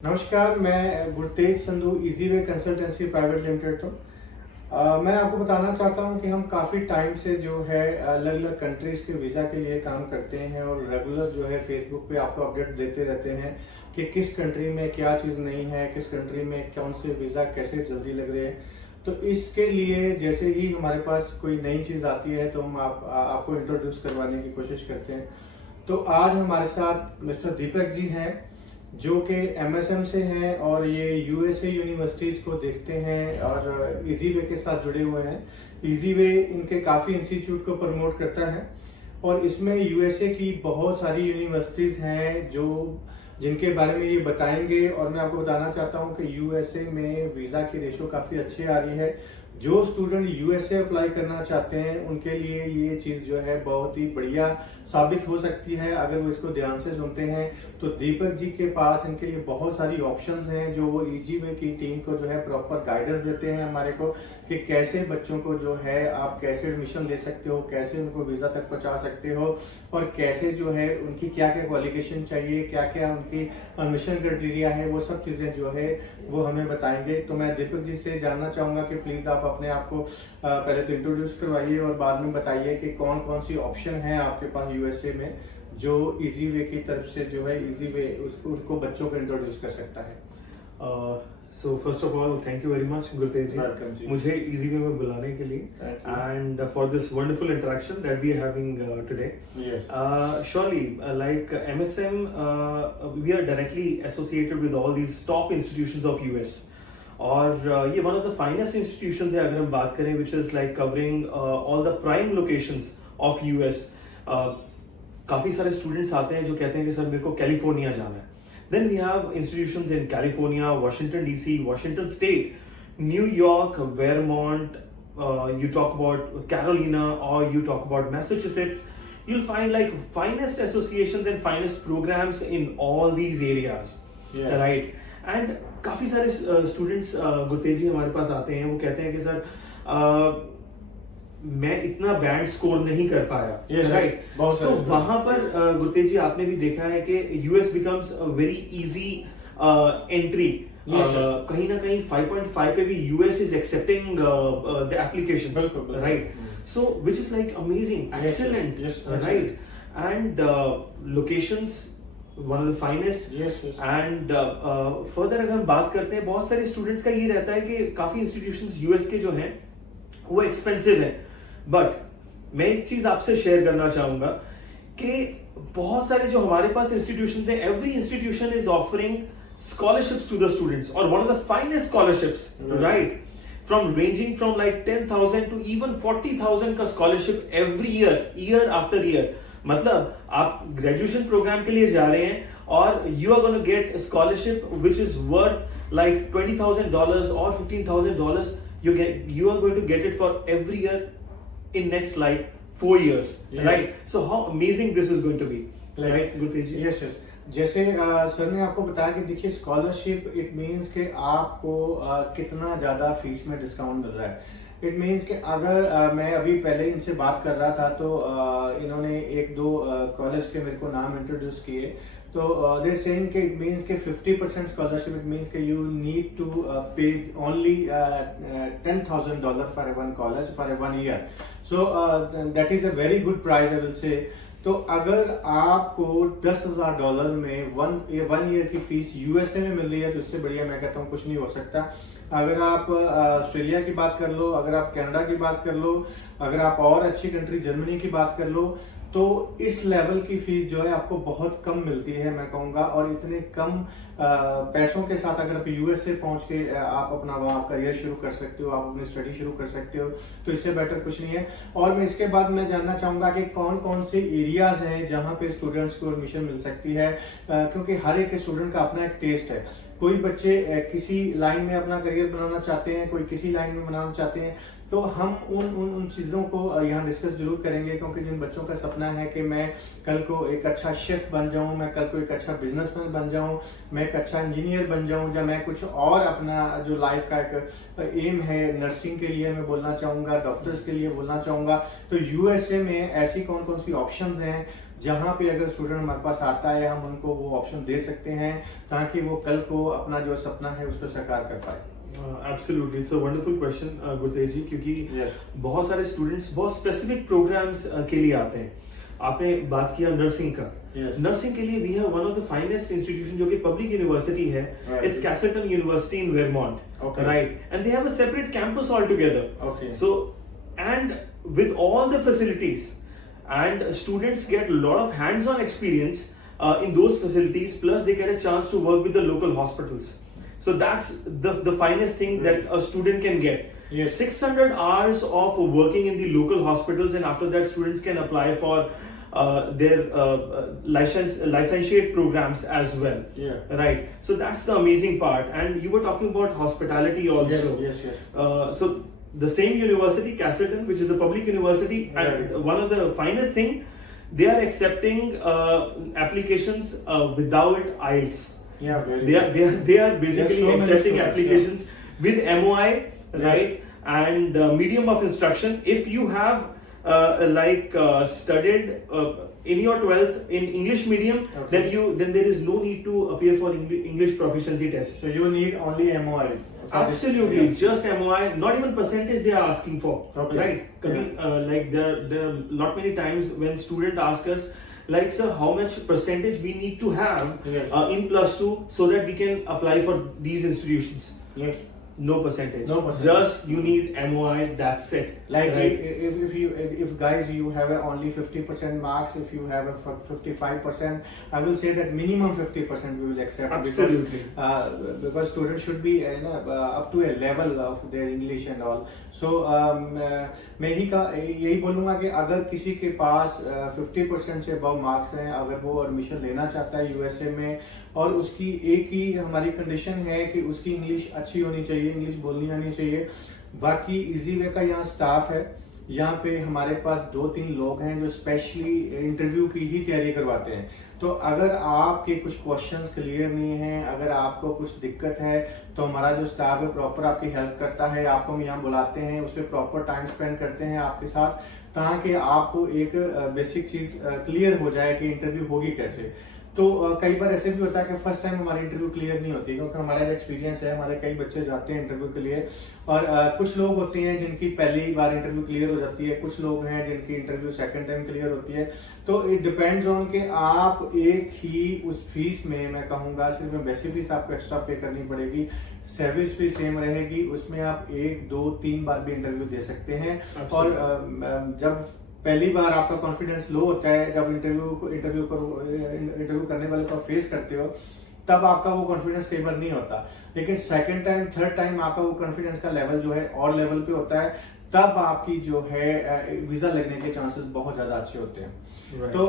नमस्कार, मैं Gurtej Sandhu easy way consultancy private limited मैं आपको बताना चाहता हूं कि हम काफ़ी टाइम से जो है अलग अलग कंट्रीज़ के वीज़ा के लिए काम करते हैं और रेगुलर जो है फेसबुक पे आपको अपडेट देते रहते हैं कि किस कंट्री में क्या चीज़ नहीं है, किस कंट्री में कौन से वीज़ा कैसे जल्दी लग रहे हैं। तो इसके लिए जैसे ही हमारे पास कोई नई चीज़ आती है तो हम आपको इंट्रोड्यूस करवाने की कोशिश करते हैं। तो आज हमारे साथ मिस्टर दीपक जी हैं जो कि एमएसएम से हैं और ये यूएसए यूनिवर्सिटीज़ को देखते हैं और इजी वे के साथ जुड़े हुए हैं। इजी वे इनके काफ़ी इंस्टीट्यूट को प्रमोट करता है और इसमें यूएसए की बहुत सारी यूनिवर्सिटीज़ हैं जो जिनके बारे में ये बताएंगे। और मैं आपको बताना चाहता हूँ कि यूएसए में वीज़ा की रेशो काफ़ी अच्छी आ रही है। जो स्टूडेंट यूएसए अप्लाई करना चाहते हैं उनके लिए ये चीज़ जो है बहुत ही बढ़िया साबित हो सकती है अगर वो इसको ध्यान से सुनते हैं। तो दीपक जी के पास इनके लिए बहुत सारी ऑप्शंस हैं जो वो इजी वे की टीम को जो है प्रॉपर गाइडेंस देते हैं हमारे को कि कैसे बच्चों को जो है आप कैसे एडमिशन ले सकते हो, कैसे उनको वीज़ा तक पहुंचा सकते हो और कैसे जो है उनकी क्या क्या क्वालिफिकेशन चाहिए, क्या क्या उनकी एडमिशन क्राइटेरिया है, वो सब चीज़ें जो है वो हमें बताएंगे। तो मैं दीपक जी से जानना चाहूँगा कि प्लीज़ आप अपने आप को पहले तो इंट्रोड्यूस करवाइए और बाद में बताइए कि कौन कौन सी ऑप्शन है आपके पास यूएसए में जो इजी वे की तरफ से जो है इजी वे उसको उनको बच्चों को इंट्रोड्यूस कर सकता है। So first of all thank you very much Gurtej welcome जी जी। मुझे इजी वे में बुलाने के लिए and for this wonderful interaction that we are having today. Surely like MSM we are directly associated with all these top institutions of US और ये one of the finest institutions है अगर हम बात करें which is like covering all the prime locations of US. काफी सारे students आते हैं जो कहते हैं कि सर मेरे को कैलिफोर्निया जाना है। Then we have institutions in California, Washington DC, Washington state, New York, Vermont, you talk about Carolina or you talk about Massachusetts, you'll find like finest associations and finest programs in all these areas, right? And काफी सारे students Gurtej जी हमारे पास आते हैं, वो कहते हैं कि sir मैं इतना बैंड स्कोर नहीं कर पाया, राइट? सो वहां पर गुरतेज जी आपने भी देखा है कि US becomes a very easy entry. कहीं ना कहीं 5.5 पे भी US is accepting the application, right? So which is like amazing, excellent, right? And locations one of the finest. And further अगर हम बात करते हैं, बहुत सारे स्टूडेंट्स का ये रहता है कि काफी इंस्टीट्यूशंस यूएस के जो हैं वो एक्सपेंसिव है, बट मैं एक चीज आपसे शेयर करना चाहूंगा कि बहुत सारे जो हमारे पास इंस्टीट्यूशंस हैं, every institution is offering scholarships to the students or one of the finest scholarships, right? From ranging from like 10,000 to even 40,000 का scholarship every year after year। मतलब आप ग्रेजुएशन प्रोग्राम के लिए जा रहे हैं और you are going to get a scholarship which is worth like $20,000 or $15,000। You are going to get it for every year in next like 4 years, right? So how amazing this is going to be, right, Gurteej ji? Yes, yes। जैसे sir ने आपको बताया कि देखिए scholarship it means कि आपको कितना ज़्यादा फीस में डिस्काउंट मिल रहा है। इट मींस कि अगर मैं अभी पहले इनसे बात कर रहा था तो इन्होंने एक दो कॉलेज के मेरे को नाम इंट्रोड्यूस किए। तो दे सेइंग कि इट मींस कि 50% स्कॉलरशिप, इट मींस कि यू नीड टू पे only $10,000 for one college for 1 year। So that is a very good price I will say. तो अगर आपको $10,000 में वन ईयर की फीस यूएसए में मिल रही है तो इससे बढ़िया मैं कहता हूँ कुछ नहीं हो सकता। अगर आप ऑस्ट्रेलिया की बात कर लो, अगर आप कनाडा की बात कर लो, अगर आप और अच्छी कंट्री जर्मनी की बात कर लो, तो इस लेवल की फीस जो है आपको बहुत कम मिलती है मैं कहूँगा। और इतने कम पैसों के साथ अगर आप यूएसए पहुंच के आप अपना वहाँ करियर शुरू कर सकते हो, आप अपनी स्टडी शुरू कर सकते हो, तो इससे बेटर कुछ नहीं है। और मैं इसके बाद मैं जानना चाहूँगा कि कौन कौन से एरियाज हैं जहाँ पे स्टूडेंट्स को एडमिशन मिल सकती है, क्योंकि हर एक स्टूडेंट का अपना एक टेस्ट है। कोई बच्चे किसी लाइन में अपना करियर बनाना चाहते हैं, कोई किसी लाइन में बनाना चाहते हैं। तो हम उन चीज़ों को यहाँ डिस्कस जरूर करेंगे, क्योंकि जिन बच्चों का सपना है कि मैं कल को एक अच्छा शेफ बन जाऊँ, मैं कल को एक अच्छा बिजनेसमैन बन जाऊँ, मैं एक अच्छा इंजीनियर बन जाऊँ, या मैं कुछ और अपना जो लाइफ का एक एम है, नर्सिंग के लिए मैं बोलना चाहूँगा, डॉक्टर्स के लिए बोलना चाहूँगा, तो यूएसए में ऐसी कौन कौन सी ऑप्शंस हैं जहाँ पे अगर स्टूडेंट हमारे पास आता है हम उनको वो ऑप्शन दे सकते हैं ताकि वो कल को अपना जो सपना है उसको साकार कर पाए। Absolutely, it's a wonderful question Gurtej जी, क्योंकि Yes. बहुत सारे स्टूडेंट्स बहुत स्पेसिफिक प्रोग्राम्स के लिए आते हैं। आपने बात किया नर्सिंग का। Yes. नर्सिंग के लिए we have one of the finest institution जो कि पब्लिक यूनिवर्सिटी है। Right. It's Castleton university in Vermont, Okay. Right, and they have a separate campus all together. Okay. So, and with all the facilities, and students get a lot of hands-on experience in those facilities, plus they get a chance to work with the local hospitals. So that's the finest thing that a student can get. Yes. 600 hours of working in the local hospitals, and after that students can apply for their licentiate programs as well. Yeah. Right. So that's the amazing part. And you were talking about hospitality also. Yes, yes. So the same university, Castleton, which is a public university, Right. and one of the finest thing, they are accepting applications without IELTS. Yeah, very They are basically There's so many accepting students, applications with MOI, Yes. right, and medium of instruction. If you have studied in your 12th in English medium, Okay. then there is no need to appear for English proficiency test. So you need only MOI. for this. Absolutely, Yeah. just MOI, not even percentage they are asking for. Okay. Right? Kabhi, like there are not many times when student ask us, like, sir, how much percentage we need to have Yes. in +2 so that we can apply for these institutions? Yes. No percentage. No percentage. Just you need MOI. That's it. Like right? if guys you have only 50% marks, if you have a 55%, I will say that minimum 50% we will accept. Absolutely. Because students should be up to a level of their English and all. So मैं यही बोलूँगा कि अगर किसी के पास 50% से above marks हैं, अगर वो एडमिशन लेना चाहता है यूएसए में, और उसकी एक ही हमारी कंडीशन है कि उसकी इंग्लिश अच्छी होनी चाहिए, इंग्लिश बोलनी आनी चाहिए। बाकी इजी वे का यहाँ स्टाफ है, यहाँ पे हमारे पास 2-3 लोग हैं जो स्पेशली इंटरव्यू की ही तैयारी करवाते हैं। तो अगर आपके कुछ क्वेश्चंस क्लियर नहीं हैं, अगर आपको कुछ दिक्कत है, तो हमारा जो स्टाफ है प्रॉपर आपकी हेल्प करता है। आपको हम यहाँ बुलाते हैं, उस पर प्रॉपर टाइम स्पेंड करते हैं आपके साथ, ताकि आपको एक बेसिक चीज क्लियर हो जाए कि इंटरव्यू होगी कैसे। तो कई बार ऐसे भी होता है कि फर्स्ट टाइम हमारी इंटरव्यू क्लियर नहीं होती, क्योंकि हमारा जो एक्सपीरियंस है, हमारे कई बच्चे जाते हैं इंटरव्यू के लिए, और कुछ लोग होते हैं जिनकी पहली बार इंटरव्यू क्लियर हो जाती है, कुछ लोग हैं जिनकी इंटरव्यू सेकंड टाइम क्लियर होती है। तो इट डिपेंड्स ऑन कि आप एक ही उस फीस में, मैं कहूँगा सिर्फ बेसिक फीस आपको एक्स्ट्रा पे करनी पड़ेगी, सर्विस भी सेम रहेगी, उसमें आप 1, 2, 3 बार भी इंटरव्यू दे सकते हैं। और जब पहली बार आपका कॉन्फिडेंस लो होता है, जब इंटरव्यू करने वाले को फेस करते हो, तब आपका वो कॉन्फिडेंस कई बार नहीं होता। लेकिन सेकंड टाइम, थर्ड टाइम आपका वो कॉन्फिडेंस का लेवल जो है और लेवल पे होता है, तब आपकी जो है वीजा लगने के चांसेस बहुत ज्यादा अच्छे होते हैं। Right. तो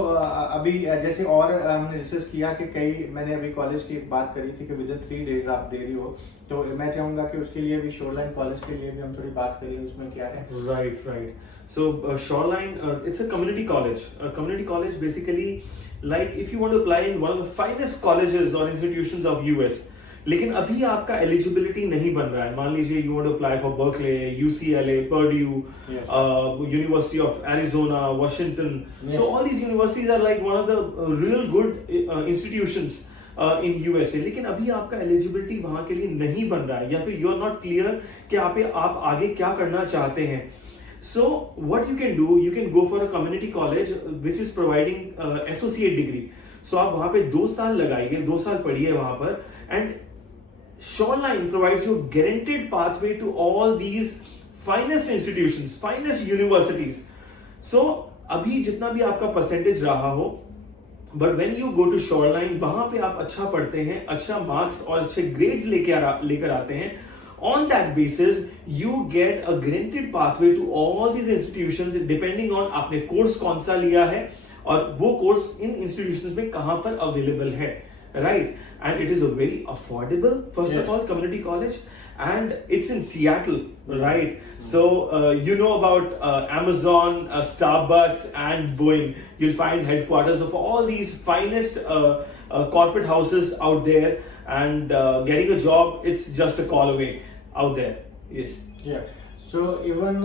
अभी जैसे और हमने डिस्कस किया कि मैंने अभी कॉलेज की एक बात करी थी कि विद इन 3 डेज आप दे रही हो, तो मैं चाहूंगा कि उसके लिए भी शोरलाइन कॉलेज के लिए भी हम थोड़ी बात करें, उसमें क्या है। Right. So Shoreline, it's a community college. A community college basically, like if you want to apply in one of the finest colleges or institutions of US, लेकिन अभी आपका एलिजिबिलिटी नहीं बन रहा है। मान लीजिए you want to apply for Berkeley, UCLA, Purdue, Yes. University of Arizona, Washington. Yes. So all these universities are like one of the real good institutions in USA. लेकिन अभी आपका एलिजिबिलिटी वहां के लिए नहीं बन रहा है, या फिर यू आर नॉट क्लियर कि आप आगे क्या करना चाहते हैं। So what you can do, you can go for a community college which is providing associate degree. So आप वहां पे 2 साल लगाइए, 2 साल पढ़िए वहां पर, and Shoreline provides you guaranteed pathway to all these finest institutions, finest universities. So अभी जितना भी आपका परसेंटेज रहा हो, but when you go to Shoreline, वहां पे आप अच्छा पढ़ते हैं, अच्छा मार्क्स और अच्छे ग्रेड्स लेकर आते हैं। On that basis, you get a guaranteed pathway to all these institutions depending on आपने कोर्स कौन सा लिया है और वो कोर्स इन institutions में कहां पर अवेलेबल है, right? And it is a very affordable, first of all, community college, and it's in Seattle, right? So you know about Amazon, Starbucks, and Boeing. You'll find headquarters of all these finest corporate houses out there, and getting a job, it's just a call away out there. Yes. Yeah. So even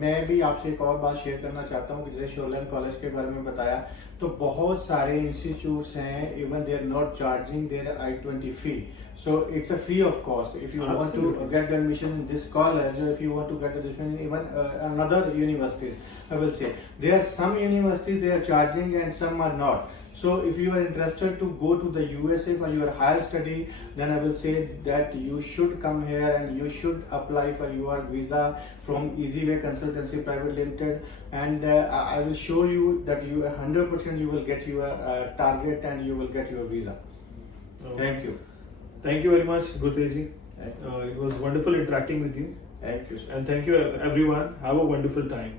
मैं भी आपसे एक और बात share करना चाहता हूँ कि जैसे शोलन कॉलेज के बारे में बताया, तो बहुत सारे इंस्टीट्यूट्स हैं, even they are not charging their I-20 fee, so it's a free of cost if you want to get the admission in this college, or if you want to get the admission in even another universities. I will say there are some universities they are charging and some are not. So if you are interested to go to the USA for your higher study, then I will say that you should come here and you should apply for your visa from Easyway Consultancy Private Limited, and I will show you that you 100% you will get your target and you will get your visa. Thank you. Thank you very much, Gurtejji. It was wonderful interacting with you. Thank you, sir. And thank you everyone. Have a wonderful time.